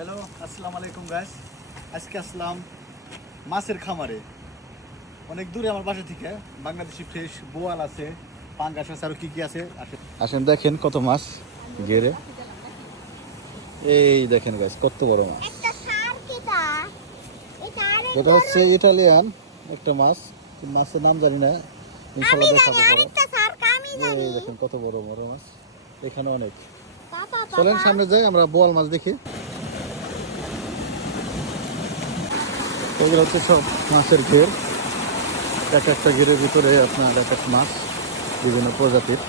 Hello আসসালামু আলাইকুম guys আজকে আসলাম মাছের খামারে। অনেক দূরে আমার বাসা থেকে। বাংলাদেশি ফ্রেশ বোয়াল আছে পাঙ্গাস আছে আরও কি কি আছে? আসেন। দেখেন কত মাছ গেরে এই দেখেন গাইস কত বড় মাছ। এটা হচ্ছে ইটালিয়ান একটা মাছ। মাছের নাম জানি না। জানি দেখাবো দেখেন কত বড় বড় মাছ। এখানে অনেক। চলেন সামনে যাই আমরা বোয়াল মাছ দেখি। এগুলো হচ্ছে সব মাছের ঘের। এক একটা ঘেরের ভিতরে আপনার এক এক মাছ বিভিন্ন প্রজাতির।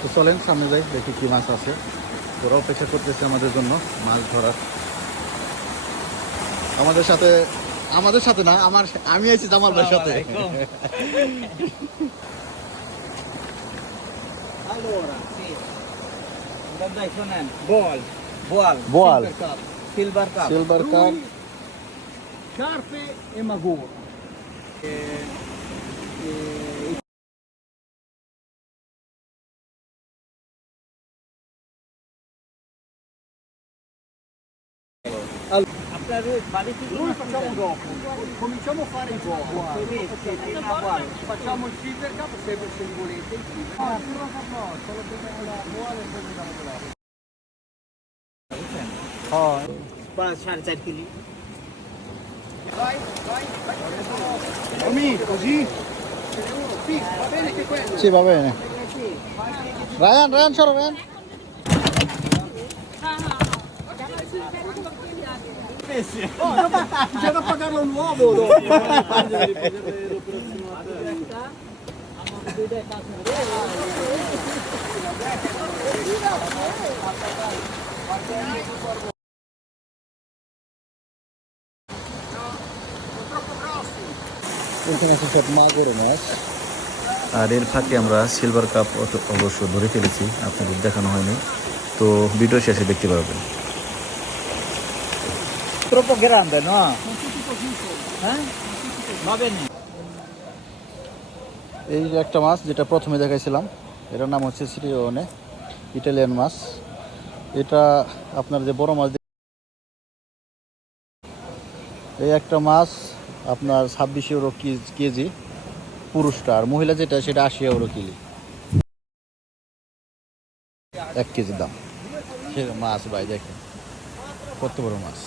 তো চলেন সামনে যাই দেখি কি মাছ আছে। ওরা অপেক্ষা করতেছে আমাদের জন্য মাছ ধরার। আমাদের সাথে আমাদের সাথে না আমার আমি আছি জামাল ভাইয়ের সাথে. Boal. Silver cup. Silver cup. Silver cup scarpe e Magora. E, e, allora, noi facciamo dopo, cominciamo a fare il gioco, ah, facciamo il silver cup se volete il silver cup. Oh. Bana şarj etkili. Vai, vai, vai. Dormi, così? Sì, va bene anche quello. Sì, va bene. Ryan, Ryan, ciao Ryan. Oh, c'è da pagarlo nuovo dopo. Eh, এখানে আছে সব মাগুর মাছ। আর এর ফাঁকে আমরা silver cup অবশ্য ধরে ফেলেছি আপনাদের দেখানো হয়নি। তো ভিডিও শেষে দেখতে পারবেন। Troppo grande, no? Va bene. এই যে একটা মাছ যেটা প্রথমে দেখাইছিলাম এটার নাম হচ্ছে সিরিওনে ইটালিয়ান মাছ। এটা আপনার যে বড় মাছ এই একটা মাছ আপনার ছাব্বিশ ইউরো কেজি পুরুষটা আর মহিলা যেটা সেটা আশি ইউরো কেজি। এক কেজি দাম। সে মাছ ভাই দেখেন। কত বড় মাছ।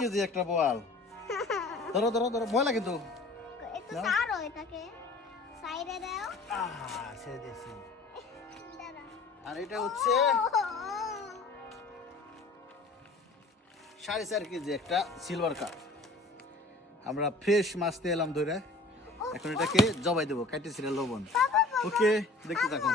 কেজি একটা বোয়াল। ধরো ধরো ধরো ভয় লাগে দাঁড়া। আর এটা হচ্ছে সাড়ে চার কেজি একটা সিলভার কাপ আমরা ফ্রেশ মাছ নিয়ে এলাম ধরে এখন এটাকে জবাই দেবো কাটে ছিঁড়ে লবণ ওকে দেখতে থাকুন।